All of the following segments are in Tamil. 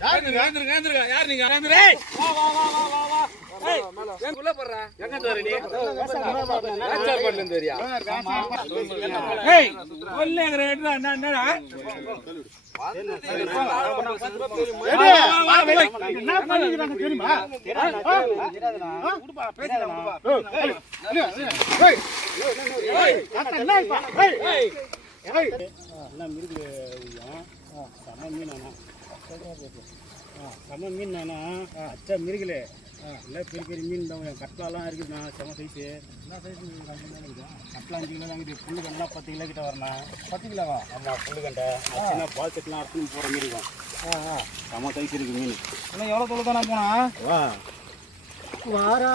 யார் நீங்க? ஏந்திரு. ஏய், வா, வா, வா, வா. ஏய், நீ? ஏய், என்னடா? தெரியுமா ஏய், செம மீன் ஆனா அச்சா மிருகலே. இல்லை பெரிய பெரிய மீன் தான் கட்லாலாம் இருக்குதுண்ணா செம சைஸு என்ன சைஸு கட்லா அஞ்சு கிலோ தான் இருக்குது. புல்லு கண்டா பத்து கிலோ கிட்ட வரண்ணா பத்து கிலோவா? ஆமாம் புல்லு கண்டை. சின்ன பால் செட்லாம் அறுத்துன்னு போகிற மீன் இருக்கும். செம சைஸ் இருக்குது மீன். இன்னும் எவ்வளவு தூரம் தானே போனா? வா. வாரா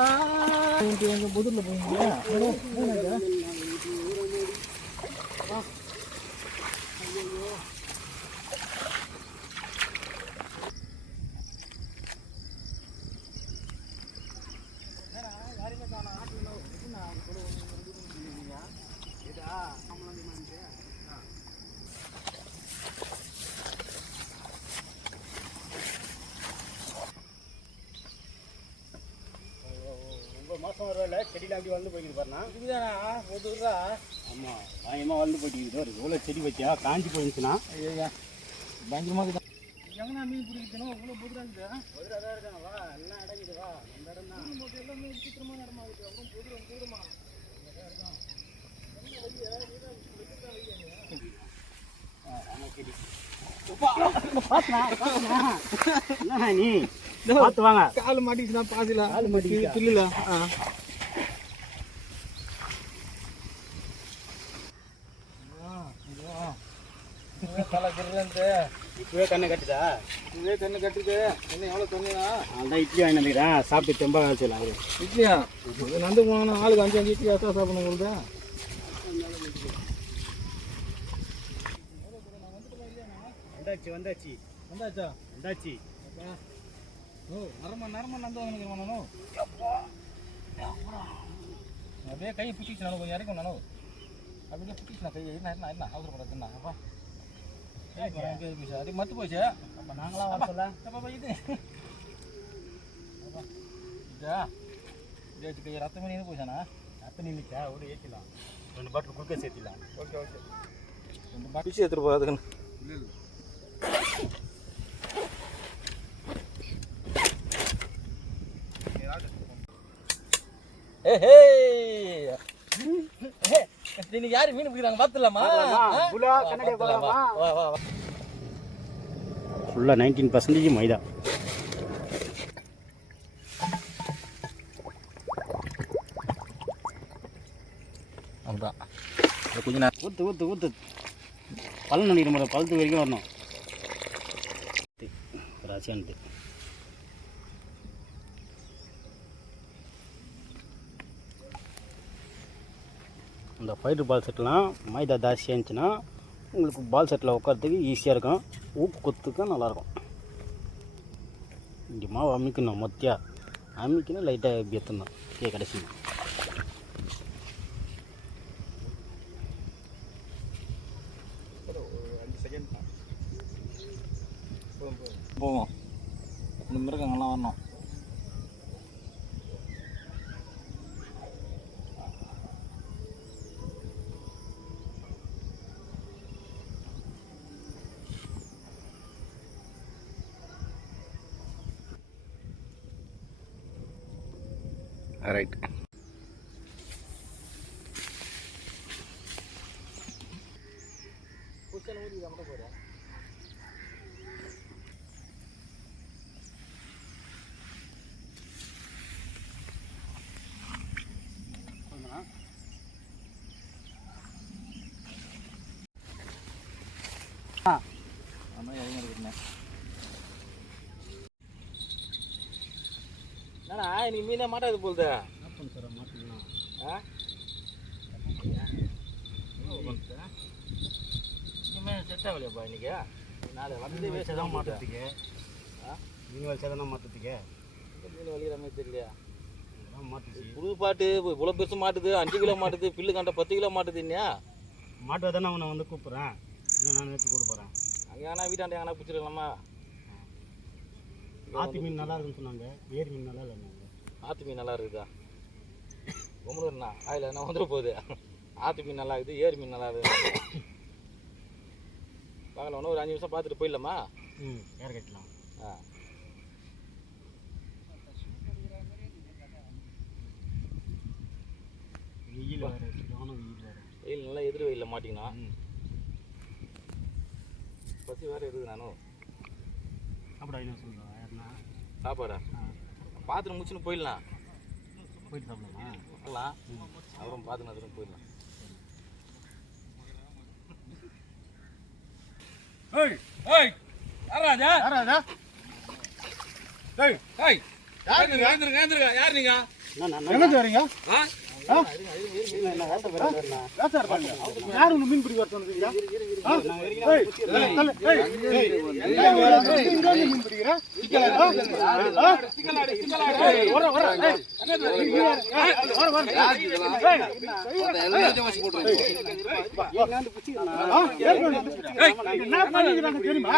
கொஞ்சம் புதுல போவீங்களா செடியில் அப்படி வளர்ந்து போய்க்குது பாருண்ணா. இதுதானா புதுரா ஆமாம் பயமாக வளர்ந்து போய்க்குது ஒரு எவ்வளோ செடி வச்சா காஞ்சி போயிருந்துச்சுன்னா ஐயா பயங்கரமா இருக்குது. எங்கண்ணா மீன் பிடிக்கணும் இவ்வளோ புதுரா இருக்குது குதிரை தான் இருக்காங்க வா எல்லாம் அடங்குது வா. இந்த இடம் தான் போட்டு எல்லாமே விசித்திரமான இடமா இருக்குது அப்புறம் புதுரை புதுரமா என்ன நீ? பார்த்து வாங்க. கால் மாட்டிச்சுனா பாசில கால் மாட்டிக்கிச்சா? பில்லுல ஆ இப்பவே கண்ணை கட்டுதா? இதே கண்ணு கட்டுது. என்ன எவ்வளோ தண்ணியா அதான் இட்லி வாங்கி வந்துக்கிறேன் சாப்பிட்டு தெம்பா காய்ச்சல் அவரு இட்லியா? நந்து போனா ஆளுக்கு அஞ்சு அஞ்சு இட்லி எத்தனை சாப்பிடணும் உங்களுக்கு வந்தாச்சு வந்தாச்சு. வந்தாச்சா? வந்தாச்சு. ஓ நரம நரம நந்து நானும் அப்படியே கை பிடிச்சி நானும் கொஞ்சம் இறக்கும் நானும் அப்படியே பிடிச்சி நான் கையை. என்ன என்ன என்ன? அவசரப்படாதுண்ணா அப்பா. அது மத்து போச்சு அப்போ நாங்களாம் வர சொல்ல அப்பா இது இதா இது கை ரத்தம் போச்சாண்ணா அத்தனை நின்றுச்சா ஒரு ஏற்றிடலாம் ரெண்டு பாட்டில் குளுக்க சேர்த்திடலாம் ஓகே ஓகே ரெண்டு பிடிச்சி எடுத்துட்டு போகிறதுக்குன்னு இன்னைக்கு யாரு? மீன் பிடிக்கிறாங்க பார்த்துலாமா? ஃபுல்லாக நைன்டீன் பர்சன்டேஜ் மைதா. அப்படிதான் கொஞ்ச நேரம் ஊற்று ஊற்று ஊற்று பழம் நினைக்கிற மாதிரி பழத்து வரைக்கும் வரணும். ராசியான்ட்டு இந்த ஃபைட்ரு பால் செட்லாம் மைதா ஜாஸ்தியாக இருந்துச்சுன்னா உங்களுக்கு பால் செட்டில் உட்காரத்துக்கு ஈஸியாக இருக்கும். ஊக்கு கொத்துக்கும் நல்லாயிருக்கும் இங்கே மாவு அமிக்கணும் மொத்தியாக அமிக்கணும் லைட்டாக எப்படி எத்தணும் கே கடைசி போவோம் இந்த மிருகங்கள்லாம் வரணும் ரைட் ஆமாம் எதுவும் இருக்குண்ணே என்னடா இன்னைக்கு மீனே மாட்டாது போகுது ஆ இனிமே செட் ஆகலையாப்பா இன்னைக்கு? நாளை வந்து மாட்டேன் மாற்றத்துக்கு? மீன் வச்சா மாற்றத்துக்கு மீன் வலிக்கிற மாதிரி தெரியலையா? மாட்டுச்சு. புது பாட்டு இவ்வளோ பெருசு மாட்டுது அஞ்சு கிலோ மாட்டுது பில்லு கண்ட பத்து கிலோ மாட்டுது இன்னியா? மாட்டு தானே அவனை வந்து கூப்பிட்றேன். இல்லை நான் எடுத்து கொடுப்பறேன் அங்கே ஆனால் வீட்டாண்ட எங்கன்னா பிடிச்சிருக்கலாமா? ஆத்து மீன் நல்லா இருக்குன்னு சொன்னாங்க. ஏரி மீன் நல்லா இல்லைன்னாங்க ஆத்து மீன் நல்லா இருக்குதா? உங்களுக்குண்ணா அதில் என்ன வந்துட போகுது? ஆத்து மீன் நல்லா இருக்குது ஏரி மீன் நல்லா இருக்குது. பார்க்கலாம் இன்னும் ஒரு அஞ்சு நிமிஷம் பார்த்துட்டு போயிடலாமா? ம் ஏர் கட்டலாம்? ஆ. வெயில் வேறு வெயில் வேறு வெயில் நல்லா எதிர் வெயிலில் மாட்டிக்கணும் பசி வேறு இருக்குது நானும் சாப்பிட என்ன யாருன்னா? சாப்பாடா? பார்த்துட்டு முடிச்சுன்னு போயிடலாம். போயிட்டு சாப்பிடலாமா? அப்புறம் பார்த்து அதுவும் போயிடலாம். ஏய் ஏய் யாராஜா யாரா ஏய் ஏய் யாருங்க யாருங்க யாருங்க யார் நீங்க எங்கே வரீங்க ஆ யார் ஒன்று மீன் பிடிக்க வர சொன்னீங்க மீன் பிடிக்கிறேன் தெரியுமா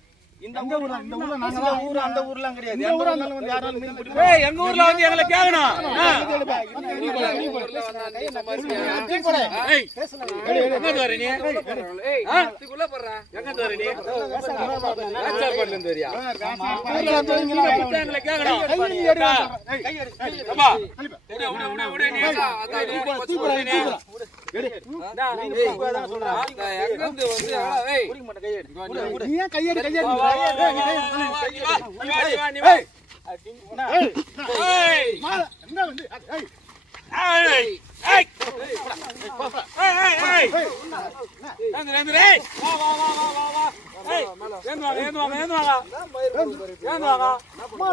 இந்த ஊர்ல இந்த ஊர்ல நாங்க தான் ஊர் அந்த ஊர்லாம் கிடையாது. இந்த ஊர்ல இருந்தாலும் வந்து யாராலும் மீன் பிடிக்க ஏய் எங்க ஊர்ல வந்து எங்களை கேக்கணும் ஆ. ஏய். எங்க வரீங்க ஆ? எங்க வரீங்க ராஜாபாட்ல இருந்து வரியா? எங்களை கேக்கணும் அப்பா உட உட உட உட நீ. உட நீ. நீ ஏன் கையடி கையடி வந்து ஏய்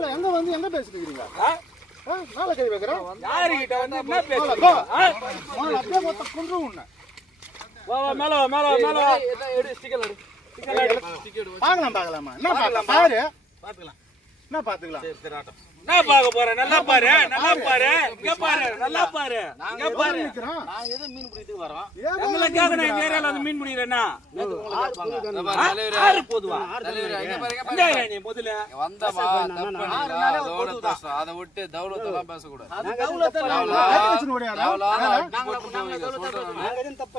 எங்க வந்து எங்க பேசிட்டு இருக்கீங்க மேல கை வைக்கிறேன் யாருகிட்ட வந்து என்ன பேசுறீங்க? அப்படியே மொத்த கொன்று உன்னை வா, வா, மேல வா, மேல வா, மேல வா. பார்க்கலாம் பார்க்கலாமா? என்ன பார்க்கலாம்? பாரு. என்ன பாத்துக்கலாம் சரி சரி ஆட்டம். என்ன பார்க்க போற? நல்லா பாரு, நல்லா பாரு. இங்க பாரு, நல்லா பாரு. இங்க பாரு. நாங்கள் எதுவும் மீன் பிடிக்கிறதுக்கு வரோம்? எங்களை கேக்கணும், எங்க ஏரியால வந்து மீன் பிடிக்கிறேன்னா? ஆறு போதுவா? எங்க ஏரியா நீ முதல்ல? அதை விட்டு தௌலத்தெல்லாம் பேசக்கூடாது வச்சு ஓடியாரா அப்புறம்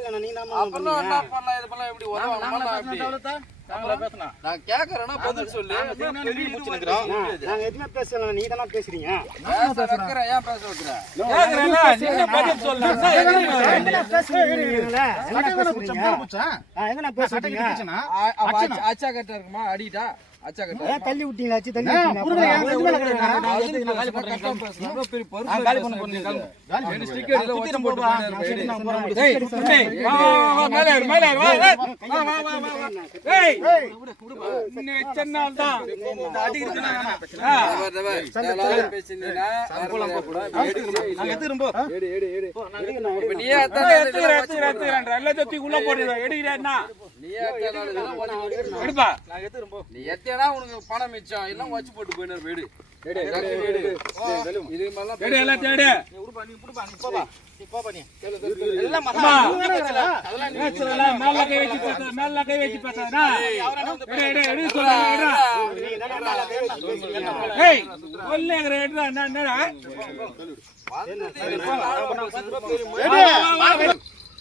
என்ன பண்ணலாம்? இது பண்ணலாம் எப்படி உதவணுமா எப்படி? நான் கேக்குறேன்னா பதில் சொல்லு. நாங்க எதுவுமே பேசல நீ தானே பேசுறீங்க? ஏன் பேச பதில் சொல்லு. அச்சா கட்ட இருக்குமா? கட்ட தள்ளி விட்டீங்களா தள்ளி. எல்லாத்தையும் உள்ள போட்டுடுவேன். எடுக்கிறேன்னா? எடுப்பா. நீ எத்தனா உனக்கு பணம் மிச்சம் எல்லாம் வச்சு போட்டு போயினர் வீடு என்ன,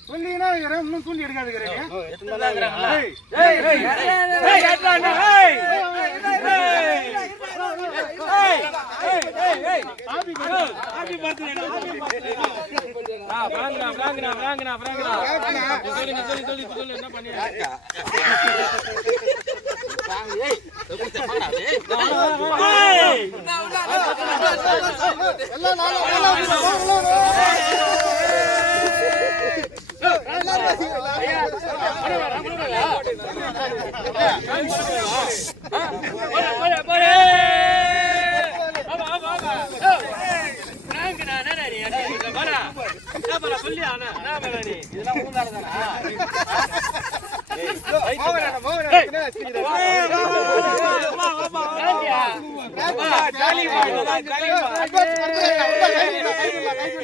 என்னடா? இன்னும் தூண்டி எடுக்காதுக்கிறீங்க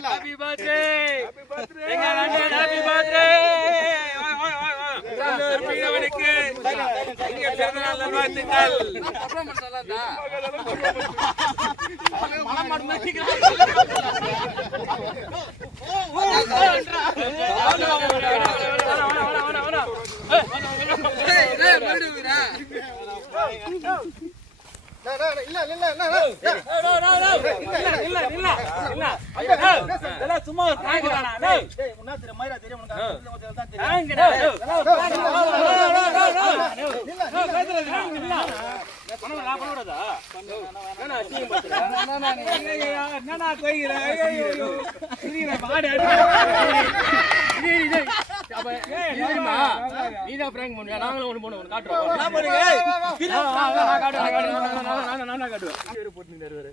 ஹாப்பி பர்த்டே ஏய், எடுடா, என்ன, ஏய். ஏய், ஏய், ஏய், ஏய், ஏய். ஏய், happy தானா? தான். சும்மா தாங்குறானா டேய் தாங்குடா என்னடா கோயில ஐயோ மாடு நீதான் பிராங்க் பண்ணுவியா நாங்களும் ஒண்ணு போன காட்டுறோம் நான் பண்ணுங்க நான் காட்டுவேன் நான் காட்டுவேன் ஹாப்பி பர்த்டே மகனே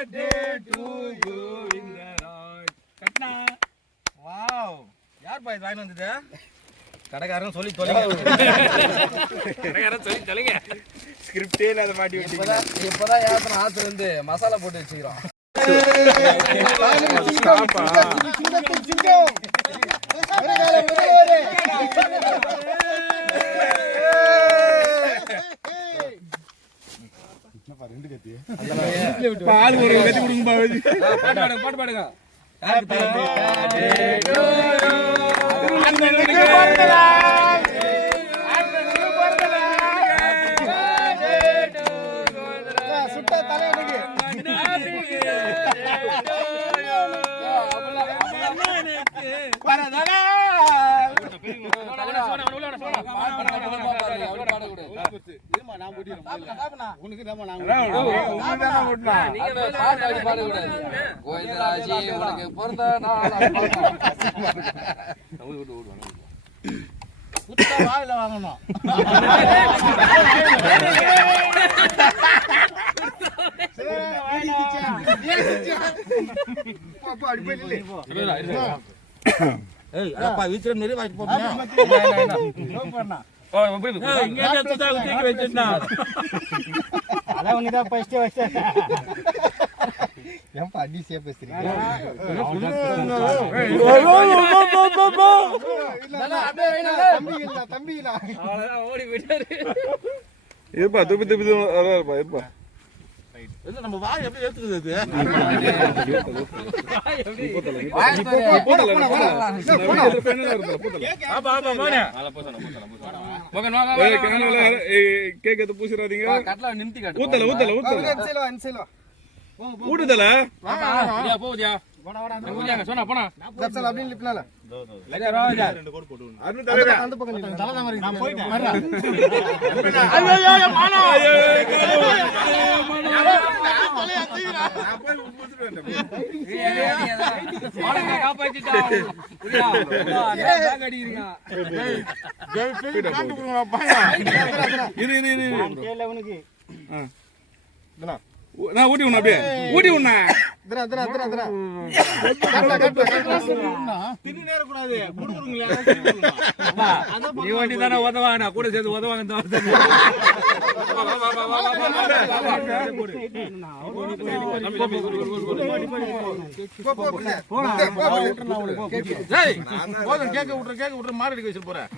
birthday to you கட்னா வாவ் யார் பாய் வாங்கி வந்தது கடைக்காரன் சொல்லி தொலைங்க யாரும் சொல்லி சொல்லுங்க ஸ்கிரிப்டே இல்லாத மாட்டி விட்டீங்க இப்பதான் ஏத்தன ஆத்துல இருந்து மசாலா போட்டு வச்சுக்கிறோம் பால் ஒரு கத்தி கொடுங்க பாட்டு பாடுங்க. பாட்டு கோவிந்தராஜி உனக்கு பிறந்த நாள் வாயில வாங்கணும் ஏய் அப்பா வீட்டுல நிறைய வாங்கி போறேன் இங்க என்ன சுத்தா தூக்கி வச்சிருந்தா அதான் உனக்கு ஃபர்ஸ்ட் ஃபர்ஸ்ட் ஓடி போயிட்டாரு. இருப்பா துப்பி துப்பி இருப்பா இருப்பா. நம்ம வாய் எப்படி பூசிடாதீங்க. கட்ல நிமித்தி காட்டு. ஊத்தல ஊத்தல ஊத்தல. போதியா போதியாங்க சொன்னா போனா அருண் தலைவரே மானங்க காப்பாத்திட்டா. புரியா பேக் அடிக்கிறீங்க இரு இரு இரு இரு. கேள உனக்கு நான் ஊட்டி விடணும் அப்படியே ஊட்டி விடணா திரு நேர கூடாது நீ வண்டி தானே உதவாங்க கூட சேர்த்து உதவாங்க டேய், போதும் கேக்க விட்டுரு கேக்க விட்டுரு மாடு அடிக்க வச்சு போறேன்.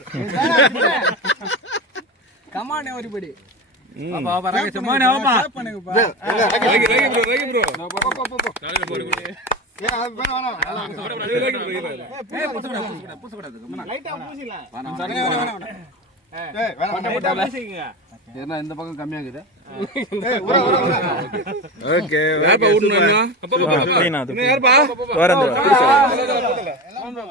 என்ன இந்த பக்கம் கம்மியாகுது ஓகே? அப்பா, அப்பா, அப்பா. யாருப்பா? கொலை பண்ணி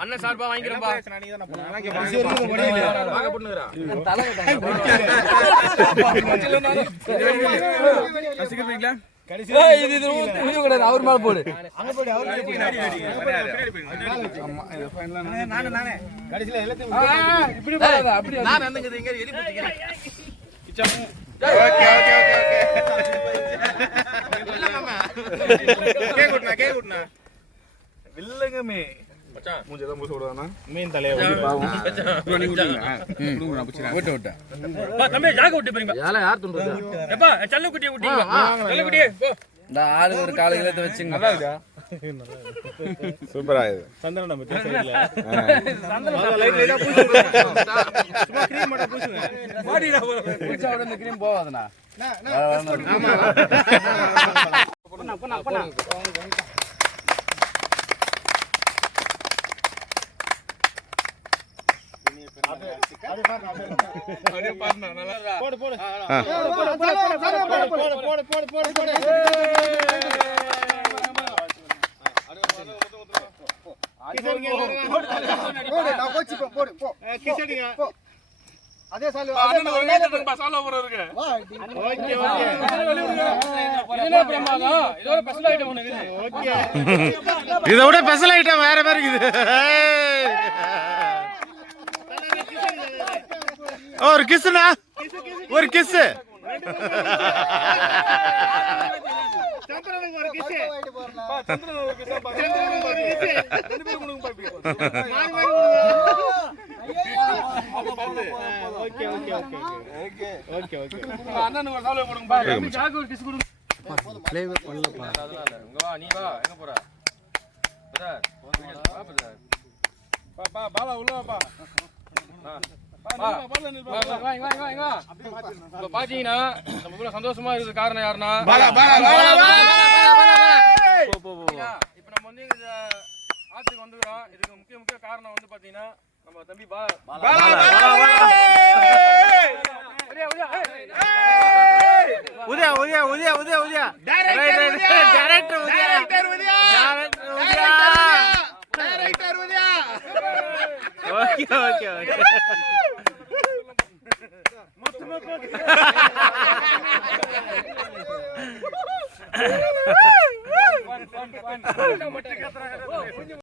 அண்ணன் சார்பா வாங்கிக்கிறப்பா. அவர் மேல போடு வில்லங்கமே மூஞ்செல்லாம் பூச விடுவானா மீன் தலைய விட்டு விட்டு. தம்பி ஜாக விட்டு போறீங்க. ஏல யார் துண்டுறது எப்பா சல்லு குட்டியை விட்டீங்க சல்லு குட்டியே போ. இந்த ஆளு ஒரு காலு கிலோ வச்சுங்க. நல்லா இருக்கா? சூப்பரா இது. குடிச்சா உடனே இந்த கிரீம் அதே போவாதுண்ணா இதை விட ஸ்பெஷல் ஐட்டம் வேற மாதிரி இருக்குது ஒரு கிஸ்னா ஒரு கிஸ் அண்ணனுக்கு ஒரு சால்வை கொடுங்கப்பா தம்பி ஜாக ஒரு கிஸ் கொடுங்க இங்க வா நீ வா. எங்க போற? பிரதர் வா பிரதர் பா பா பாலா உள்ள வாப்பா. பாத்தீங்கன்னா நம்ம சந்தோஷமா இருக்கிறது காரணம் யாருன்னா போ, போ, போ. இப்ப நம்ம வந்து இந்த ஆத்துக்கு வந்துக்கிறோம் இதுக்கு முக்கிய முக்கிய காரணம் வந்து பாத்தீங்கன்னா நம்ம தம்பி ஒடியா, ஏய். Udaya Udaya Udaya Udaya Udaya director Udaya director Udaya okay okay okay ಮತ್ತೆ